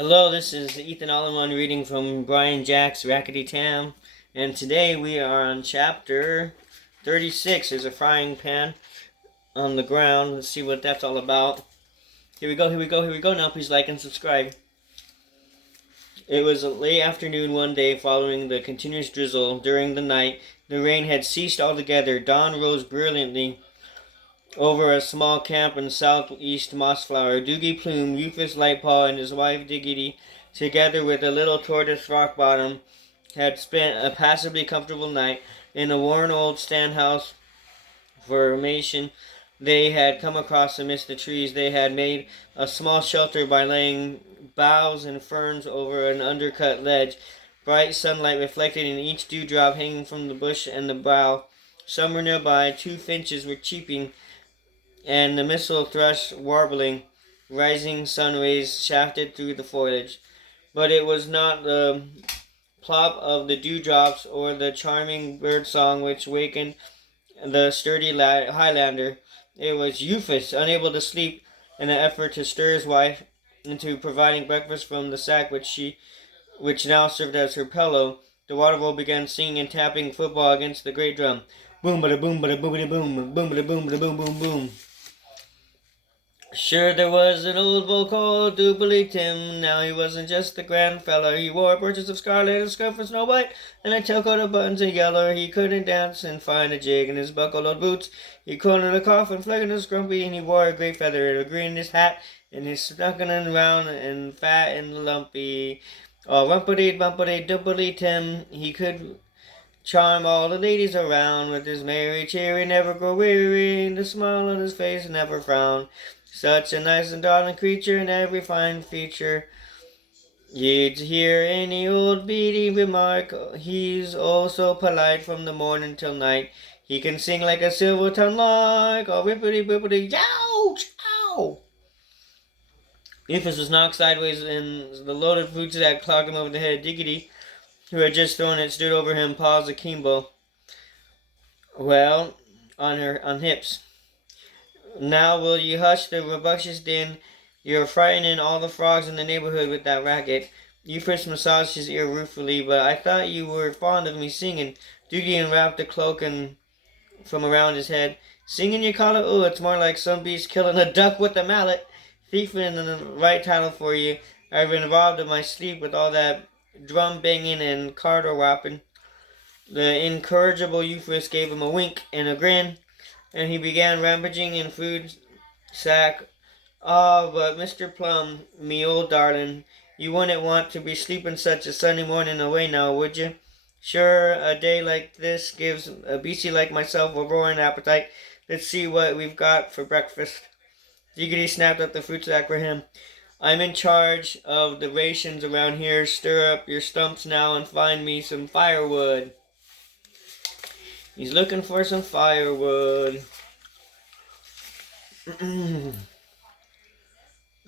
Hello, this is Ethan Allen reading from Brian Jack's Rakkety Tam, and today we are on chapter 36. There's a frying pan on the ground. Let's see what that's all about. Here we go, here we go, here we go. Now please like and subscribe. It was a late afternoon one day following the continuous drizzle. During the night, the rain had ceased altogether. Dawn rose brilliantly over a small camp in southeast Mossflower. Doogie Plume, Rufus Lightpaw, and his wife Diggity, together with a little tortoise Rockbottom, had spent a passably comfortable night in a worn old stand house formation they had come across amidst the trees. They had made a small shelter by laying boughs and ferns over an undercut ledge. Bright sunlight reflected in each dewdrop hanging from the bush and the bough. Somewhere nearby, 2 finches were cheeping, and the missile thrush warbling. Rising sun rays shafted through the foliage. But it was not the plop of the dewdrops or the charming bird song which wakened the sturdy Highlander. It was Rufus, unable to sleep, in an effort to stir his wife into providing breakfast from the sack which now served as her pillow. The water vole began singing and tapping football against the great drum. Boom, bada boom, bada boom, bada boom, boom, bada boom, bada boom, boom, boom. Sure, there was an old bull called Rakkety Tam. Now he wasn't just a grand feller. He wore breeches of scarlet, a scarf of snow white, and a tailcoat of buttons of yellow. He couldn't dance and find a jig in his buckled boots. He cornered a cough and flagged his grumpy, and he wore a great feather, a green in his hat, and his stocking and round and fat and lumpy. Oh, rumpity bumpity dumpity Tim, he could charm all the ladies around with his merry cheery, never grow weary, and the smile on his face never frown. Such a nice and darling creature in every fine feature. You'd hear any old beady remark, he's oh so polite from the morning till night. He can sing like a silver-tongued lark, oh whippity whippity, yow, chow. Rufus was knocked sideways in the loaded fruit sack clogged him over the head. Diggity, who had just thrown it, stood over him, paws akimbo. Well, on hips. Now will you hush the robustious din? You're frightening all the frogs in the neighborhood with that racket. Rufus massaged his ear ruefully, but I thought you were fond of me singing. Doogie unwrapped the cloak from around his head. Singing, you call it? Ooh, it's more like some beast killing a duck with a mallet. Thief in the right title for you. I've been robbed of my sleep with all that drum banging and carter whopping. The incorrigible Rufus gave him a wink and a grin, and he began rampaging in food sack. Ah, but Mr. Plum, me old darling, you wouldn't want to be sleeping such a sunny morning away now, would you? Sure, a day like this gives a beastie like myself a roaring appetite. Let's see what we've got for breakfast. Diggity snapped up the fruit sack for him. I'm in charge of the rations around here. Stir up your stumps now and find me some firewood. He's looking for some firewood.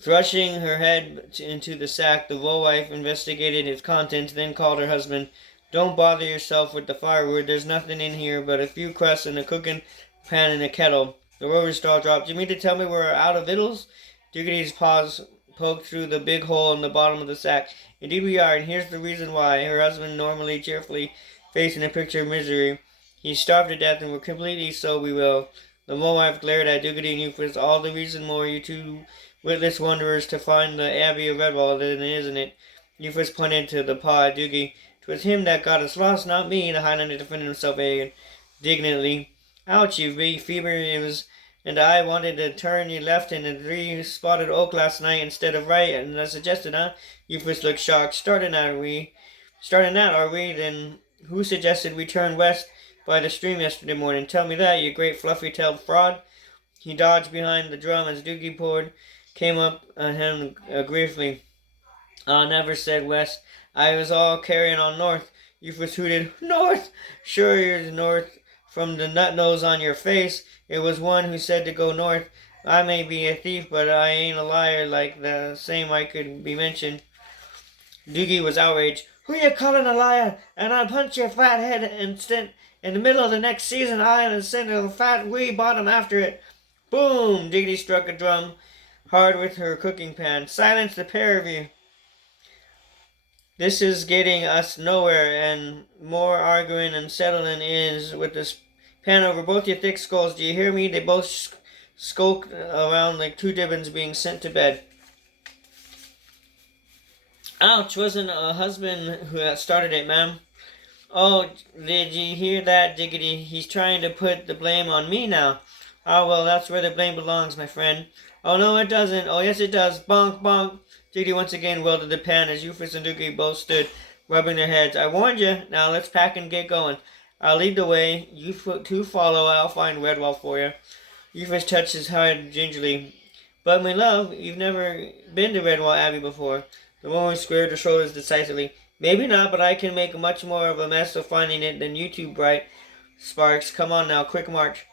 Thrusting her head into the sack, the wife investigated its contents, then called her husband. Don't bother yourself with the firewood. There's nothing in here but a few crusts and a cooking pan and a kettle. The rover's jaw dropped. You mean to tell me we're out of victuals? Diggity's paws poked through the big hole in the bottom of the sack. Indeed we are, and here's the reason why. Her husband, normally cheerfully facing a picture of misery. He's starved to death, and we're completely so we will. The wife glared at Diggity and Rufus. All the reason more, you two witless wanderers, to find the Abbey of Redwall, isn't it? Rufus pointed to the paw at Doogie. 'Twas him that got us lost, not me, the Highlander defended himself indignantly. Ouch, you fever, it was, and I wanted to turn you left in the 3-spotted oak last night instead of right, and I suggested, huh? Rufus looked shocked. Starting that, are we? Then who suggested we turn west by the stream yesterday morning? Tell me that, you great fluffy-tailed fraud. He dodged behind the drum as Doogie came up at him gravely. I never said west. I was all carrying on north. Rufus hooted. North? Sure you're north from the nut nose on your face. It was one who said to go north. I may be a thief, but I ain't a liar like the same I could be mentioned. Doogie was outraged. Who you calling a liar? And I'll punch your fat head and in the middle of the next season I'll send a fat wee bottom after it. Boom! Diggity struck a drum hard with her cooking pan. Silence, the pair of you. This is getting us nowhere, and more arguing and settling is with this pan over both your thick skulls. Do you hear me? They both skulk around like two dibbons being sent to bed. Ouch, wasn't a husband who started it, ma'am. Oh, did you hear that, Diggity? He's trying to put the blame on me now. Ah, well, that's where the blame belongs, my friend. Oh, no, it doesn't. Oh, yes, it does. Bonk, bonk. Diggity once again welded the pan as Euphis and Doogie both stood, rubbing their heads. I warned you. Now let's pack and get going. I'll lead the way. You two follow. I'll find Redwall for you. Euphis touched his head gingerly. But, my love, you've never been to Redwall Abbey before. The woman squared her shoulders decisively. Maybe not, but I can make much more of a mess of finding it than you two bright sparks. Come on now, quick march.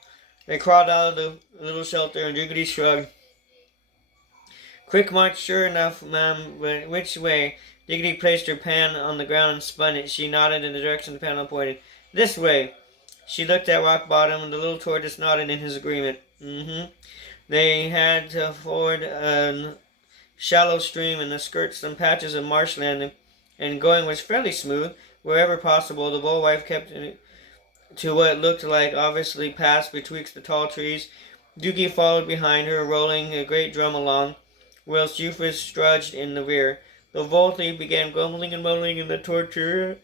They crawled out of the little shelter and Diggity shrugged. Quick march, sure enough, ma'am, but which way? Diggity placed her pan on the ground and spun it. She nodded in the direction the panel pointed. This way. She looked at rock bottom and the little tortoise nodded in his agreement. They had to ford a shallow stream and skirt some patches of marshland, and going was fairly smooth. Wherever possible, the bull wife kept to what looked like obviously paths betwixt the tall trees. Doogie followed behind her, rolling a great drum along, whilst Euphis trudged in the rear. The Volthy began grumbling and moaning in the torture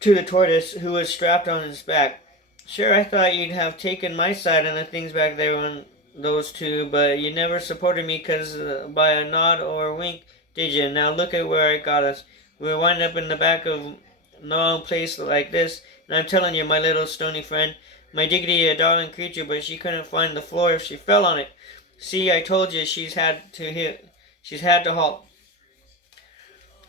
to the tortoise, who was strapped on his back. Sure, I thought you'd have taken my side on the things back there on those two, but you never supported me 'cause by a nod or a wink, did you? Now look at where it got us. We're winding up in the back of no place like this, and I'm telling you, my little stony friend, my Diggity a darling creature, but she couldn't find the floor if she fell on it. See, I told you she's had to halt.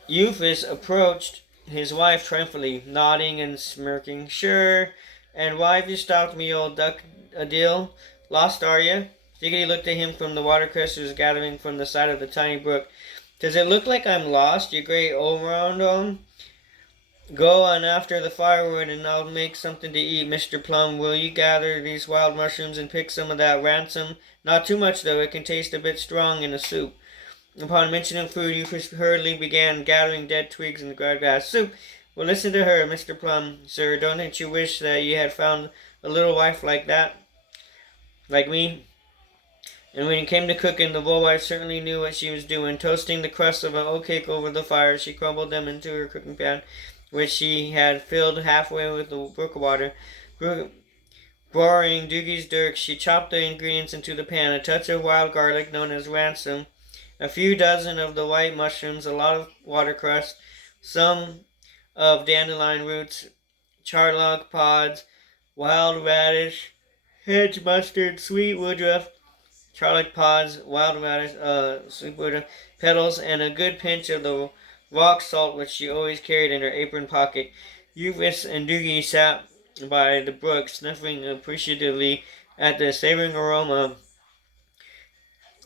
Euphis approached his wife triumphantly, nodding and smirking. Sure, and why have you stopped me, old duck a deal? Lost, are you? Diggity looked at him from the watercresses gathering from the side of the tiny brook. Does it look like I'm lost, you great Omrondon? Go on after the firewood and I'll make something to eat, Mr. Plum. Will you gather these wild mushrooms and pick some of that ransom? Not too much, though. It can taste a bit strong in a soup. Upon mentioning food, Euphis hurriedly began gathering dead twigs in the grass. Soup! Well, listen to her, Mr. Plum, sir. Don't you wish that you had found a little wife like that? Like me? And when it came to cooking, the bull wife certainly knew what she was doing. Toasting the crusts of an oat cake over the fire, she crumbled them into her cooking pan, which she had filled halfway with the brook water. Borrowing Doogie's dirk, she chopped the ingredients into the pan, a touch of wild garlic known as ransom, a few dozen of the white mushrooms, a lot of watercress, some of dandelion roots, charlock pods, wild radish, hedge mustard, sweet woodruff, charlock pods, wild radish, sweet woodruff, petals, and a good pinch of the rock salt which she always carried in her apron pocket. Euphis and Doogie sat by the brook, sniffing appreciatively at the savoring aroma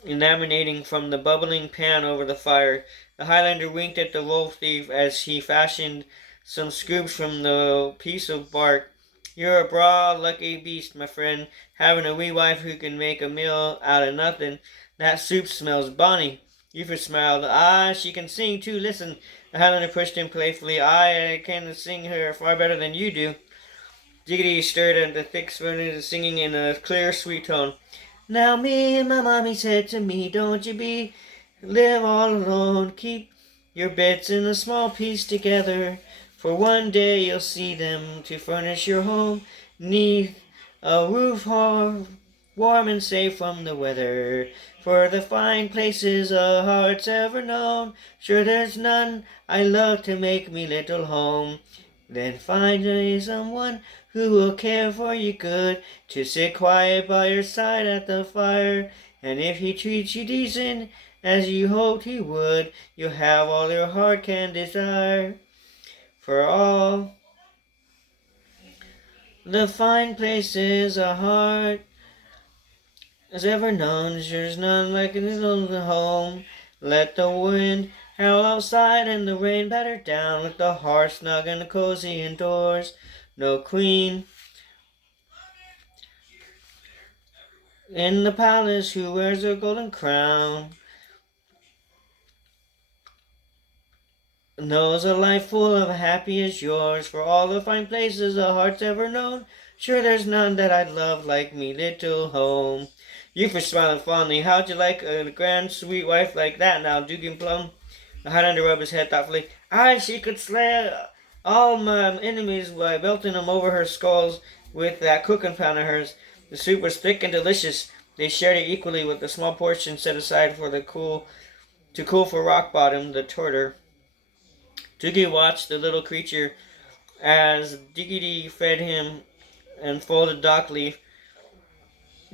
emanating from the bubbling pan over the fire. The Highlander winked at the wolf thief as he fashioned some scoops from the piece of bark. You're a braw, lucky beast, my friend, having a wee wife who can make a meal out of nothing. That soup smells bonny. Euphis smiled. Ah, she can sing too. Listen. The Highlander pushed him playfully. I can sing her far better than you do. Diggity stirred at the thick spoon, singing in a clear, sweet tone. Now me and my mommy said to me, don't you live all alone. Keep your bits in a small piece together, for one day you'll see them to furnish your home. Neath a roof warm and safe from the weather, for the fine places a heart's ever known. Sure there's none I love to make me little home. Then find me someone who will care for you good, to sit quiet by your side at the fire. And if he treats you decent, as you hoped he would, you'll have all your heart can desire. For all the fine places a heart has ever known, there's none like a little home. Let the wind howl outside and the rain batter down, with the heart snug and cozy indoors. No queen in the palace who wears a golden crown. knows a life full of happy as yours, for all the fine places a heart's ever known. Sure there's none that I'd love like me little home. Euphrasia smiling fondly. How'd you like a grand sweet wife like that now, Dugan Plum? The Highlander rubbed his head thoughtfully. Aye, she could slay all my enemies by belting them over her skulls with that cooking pan of hers. The soup was thick and delicious. They shared it equally with the small portion set aside for the cool for Rock Bottom, the torter. Doogie watched the little creature as Diggity fed him and folded dock leaf.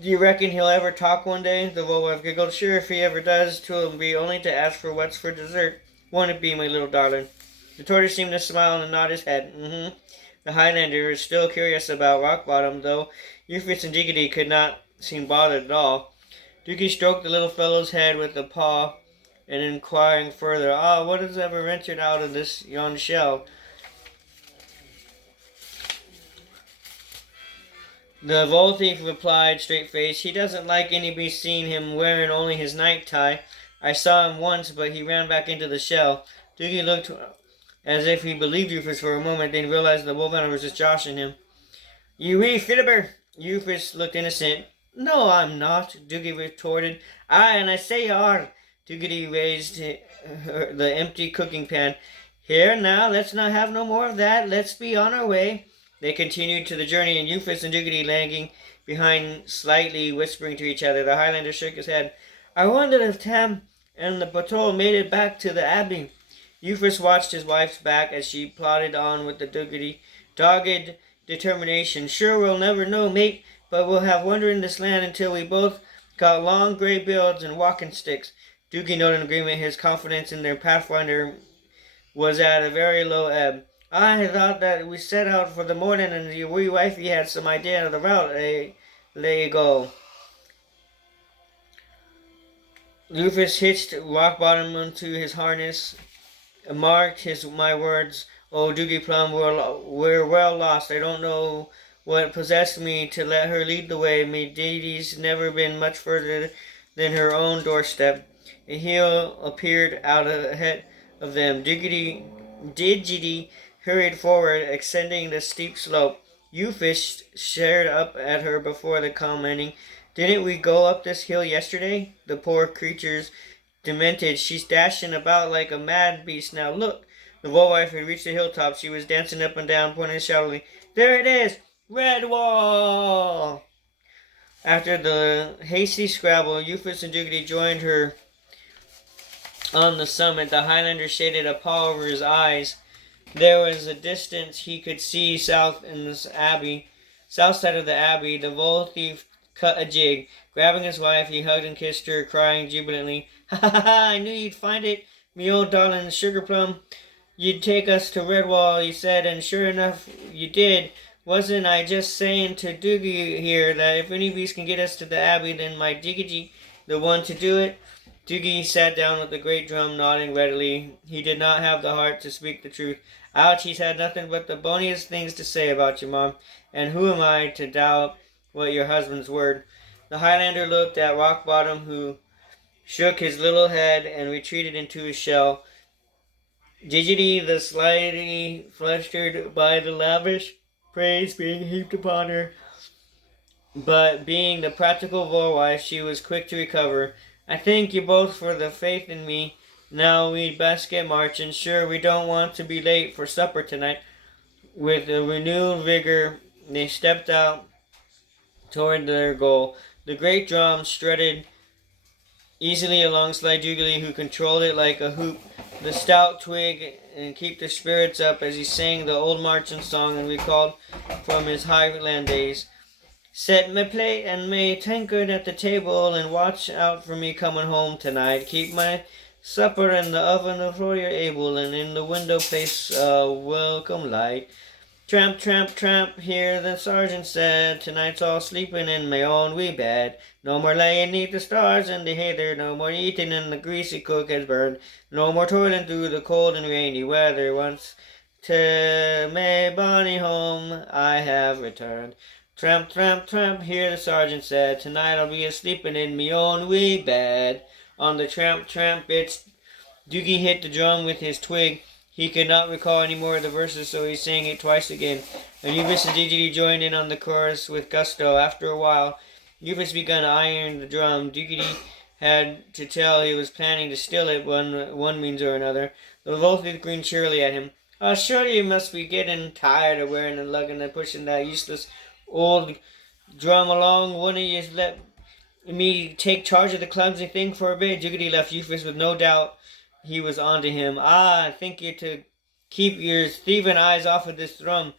Do you reckon he'll ever talk one day? The wolf giggled. Sure, if he ever does, 'twill be only to ask for what's for dessert. Won't it be, my little darling? The tortoise seemed to smile and nod his head. Mm-hmm. The Highlander was still curious about Rock Bottom, though Euphrasia and Diggity could not seem bothered at all. Doogie stroked the little fellow's head with a paw, and inquiring further, what has ever ventured out of this yon shell? The Vole Thief replied, straight-faced, he doesn't like anybody seeing him wearing only his night-tie. I saw him once, but he ran back into the shell. Doogie looked as if he believed Euphrasia for a moment, then realized the wolfhunter was just joshing him. You wee fibber! Euphrasia looked innocent. No, I'm not, Doogie retorted. Aye, and I say you are. Doogie raised the empty cooking pan. Here, now, let's not have no more of that. Let's be on our way. They continued to the journey, and Euphrasia and Diggity lagging behind, slightly whispering to each other. The Highlander shook his head. I wondered if Tam and the patrol made it back to the Abbey. Euphrasia watched his wife's back as she plodded on with the dogged determination. Sure, we'll never know, mate, but we'll have wonder in this land until we both got long gray beards and walking sticks. Doogie nodded in agreement. His confidence in their pathfinder was at a very low ebb. I thought that we set out for the morning and your wee wifey had some idea of the route. There you go. Rufus hitched Rock Bottom onto his harness, marked my words. Oh, Doogie Plum, we're well lost. I don't know what possessed me to let her lead the way. Me Diggity never been much further than her own doorstep. A hill appeared out ahead of them. Diggity hurried forward, ascending the steep slope. Euphrasia stared up at her before the commenting, Didn't we go up this hill yesterday? The poor creature's demented. She's dashing about like a mad beast. Now look. The wolf had reached the hilltop. She was dancing up and down, pointing shoutily. There it is! Redwall! After the hasty scrabble, Euphrasia and Diggity joined her on the summit. The Highlander shaded a paw over his eyes. There was a distance he could see south in this abbey, south side of the abbey. The Vole Thief cut a jig. Grabbing his wife, he hugged and kissed her, crying jubilantly, Ha ha ha! I knew you'd find it, me old darling Sugar Plum. You'd take us to Redwall, he said, and sure enough, you did. Wasn't I just saying to Doogie here that if any beast can get us to the abbey, then my Diggity the one to do it? Doogie sat down with the great drum, nodding readily. He did not have the heart to speak the truth. Ouch, he's had nothing but the boniest things to say about you, Mom. And who am I to doubt what your husband's word? The Highlander looked at Rock Bottom, who shook his little head and retreated into his shell. Diggity, the slightly flustered by the lavish praise being heaped upon her, but being the practical war-wife, she was quick to recover. I thank you both for the faith in me. Now we'd best get marching. Sure, we don't want to be late for supper tonight. With a renewed vigor, they stepped out toward their goal. The great drum strutted easily alongside Doogly, who controlled it like a hoop. The stout twig and keep the spirits up as he sang the old marching song and recalled from his Highland days. Set my plate and my tankard at the table and watch out for me coming home tonight. Keep my supper in the oven before you're able, and in the window place a welcome light. Tramp, tramp, tramp, here the sergeant said, tonight's all sleeping in my own wee bed. No more laying neath the stars in the heather, no more eating in the greasy cook has burned, no more toiling through the cold and rainy weather. Once to my bonny home I have returned. Tramp, tramp, tramp, here the sergeant said, tonight I'll be a-sleeping in me own wee bed. On the tramp, tramp bits, Doogie hit the drum with his twig. He could not recall any more of the verses, so he sang it twice again. And Rufus and Diggity joined in on the chorus with gusto. After a while, Rufus began ironing the drum. Diggity had to tell he was planning to steal it one means or another. The wolf did grin cheerily at him. Oh, surely you must be getting tired of wearing and lugging and pushing that useless old drum along. Wouldn't you let me take charge of the clumsy thing for a bit? Diggity left Rufus with no doubt he was on to him. I think you're to keep your thieving eyes off of this drum.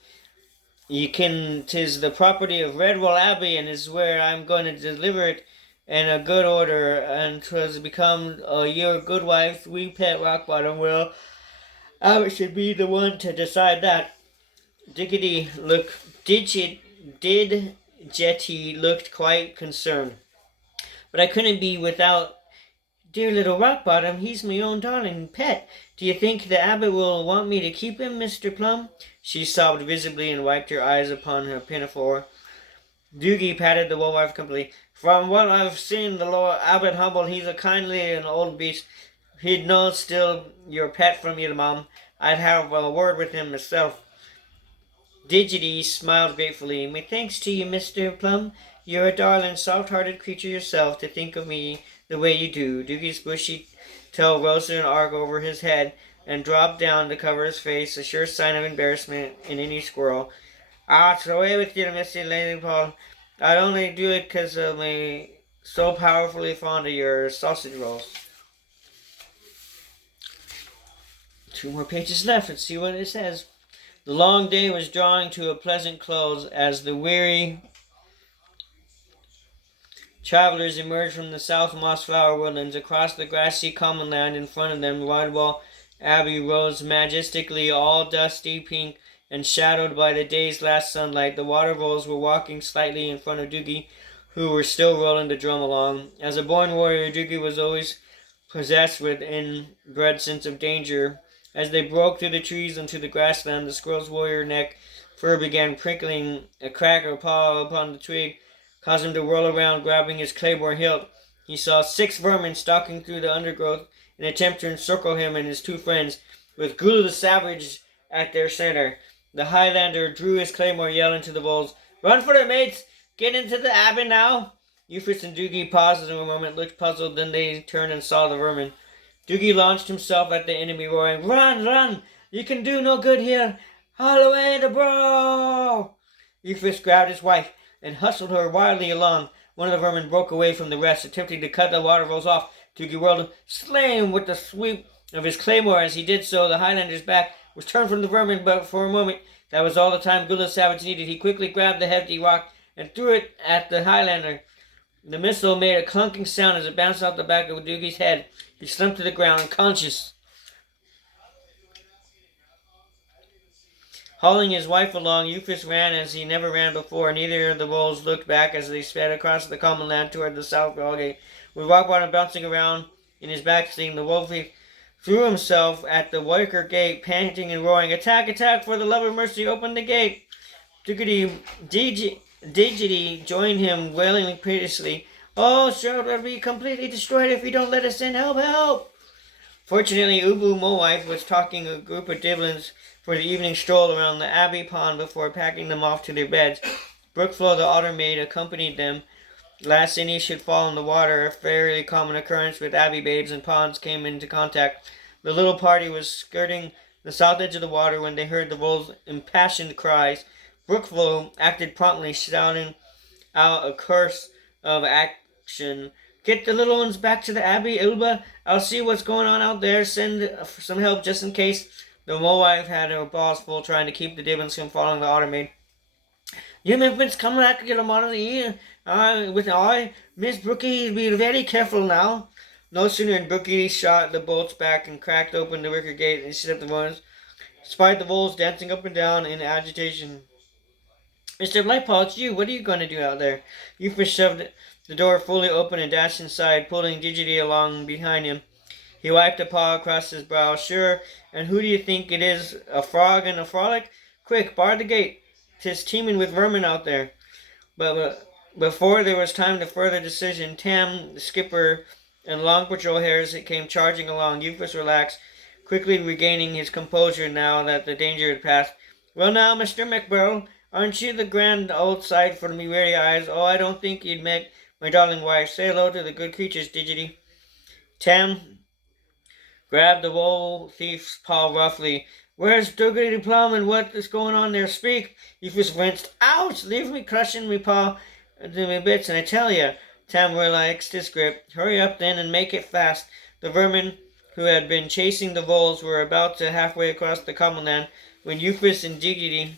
You can, 'tis the property of Redwall Abbey, and is where I'm going to deliver it in a good order, and 'twas become your good wife's wee pet Rockbottom. Well, I should be the one to decide that. Diggity did Jetty looked quite concerned. But I couldn't be without dear little Rockbottom. He's my own darling pet. Do you think the abbot will want me to keep him, Mr. Plum? She sobbed visibly and wiped her eyes upon her pinafore. Doogie patted the wolf completely. From what I've seen, the Lord Abbot Humble, he's a kindly and old beast. He'd know still your pet from you, Mom. I'd have a word with him myself. Diggity smiled gratefully. My thanks to you, Mr. Plum. You're a darling, soft-hearted creature yourself to think of me the way you do. Doogie's bushy tail rose in an arc over his head and dropped down to cover his face, a sure sign of embarrassment in any squirrel. It's away with you, Mr. Lady Paul. I'd only do it 'cause of me so powerfully fond of your sausage rolls. 2 more pages left. Let's see what it says. The long day was drawing to a pleasant close as the weary travelers emerged from the South Mossflower woodlands. Across the grassy common land in front of them, Rodwell Abbey rose majestically, all dusty pink and shadowed by the day's last sunlight. The water voles were walking slightly in front of Doogie, who were still rolling the drum along. As a born warrior, Doogie was always possessed with an inbred sense of danger. As they broke through the trees into the grassland, the squirrel's warrior neck fur began prickling. A crack or paw upon the twig caused him to whirl around, grabbing his claymore hilt. He saw 6 vermin stalking through the undergrowth in an attempt to encircle him and his 2 friends, with Gulu the Savage at their center. The Highlander drew his claymore, yelling to the wolves, "Run for it, mates! Get into the abbey now!" Rufus and Doogie paused a moment, looked puzzled, then they turned and saw the vermin. Doogie launched himself at the enemy, roaring, "Run, run! You can do no good here! Haul away the bro!" Rufus grabbed his wife and hustled her wildly along. One of the vermin broke away from the rest, attempting to cut the water voles off. Doogie whirled him, slaying with the sweep of his claymore. As he did so, the Highlander's back was turned from the vermin, but for a moment that was all the time Gulu Savage needed. He quickly grabbed the hefty rock and threw it at the Highlander. The missile made a clunking sound as it bounced off the back of Doogie's head. He slumped to the ground, unconscious. Hauling his wife along, Rufus ran as he never ran before. Neither of the wolves looked back as they sped across the common land toward the south gate. With Rockbottom bouncing around in his backseat, the wolf threw himself at the wicker gate, panting and roaring, "Attack, attack, for the love of mercy, open the gate!" Diggity joined him, wailing piteously, "Oh, sure, we'll be completely destroyed if you don't let us in. Help, help!" Fortunately, Ubu Mowife was talking a group of diblins for the evening stroll around the abbey pond before packing them off to their beds. Brookflow, the otter maid, accompanied them. Last any should fall in the water, a fairly common occurrence with abbey babes and ponds came into contact. The little party was skirting the south edge of the water when they heard the wolves' impassioned cries. Brookflow acted promptly, shouting out a curse of action. "Get the little ones back to the abbey, Ilba. I'll see what's going on out there. Send some help just in case." The Mowife had her balls full trying to keep the diblins from following the otter maid. "You infants come back to get them out of the ear. With Miss Brookie, be very careful now." No sooner had Brookie shot the bolts back and cracked open the wicker gate and slipped the wolves, despite the wolves dancing up and down in agitation. "Mr. Blightpaw, it's you. What are you going to do out there?" Rufus shoved the door fully open and dashed inside, pulling Diggity along behind him. He wiped a paw across his brow. "Sure, and who do you think it is? A frog in a frolic? Quick, bar the gate. 'Tis teeming with vermin out there." But before there was time to further decision, Tam, the skipper, and Long Patrol Hares came charging along. Rufus relaxed, quickly regaining his composure now that the danger had passed. "Well now, Mr. McBurl, aren't you the grand old sight for me weary eyes? Oh, I don't think you'd met my darling wife. Say hello to the good creatures, Diggity." Tam grabbed the wool thief's paw roughly. "Where's Duggity Plum and what is going on there? Speak!" Euphus winced. "Ouch! Leave me crushing me paw to me bits, and I tell ya." Tam relaxed his grip. "Hurry up then and make it fast." The vermin who had been chasing the voles were about to halfway across the common land when Euphus and Diggity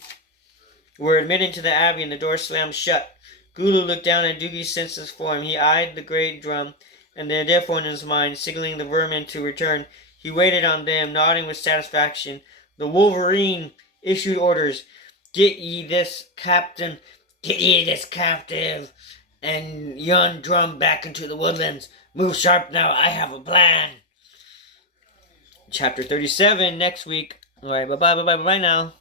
were admitted to the abbey and the door slammed shut. Gulu looked down at Doogie's senseless form. He eyed the great drum and the deaf one in his mind, signaling the vermin to return. He waited on them, nodding with satisfaction. The Wolverine issued orders. Get ye this captive, and yon drum back into the woodlands. Move sharp now, I have a plan." Chapter 37 next week. Alright, bye-bye now.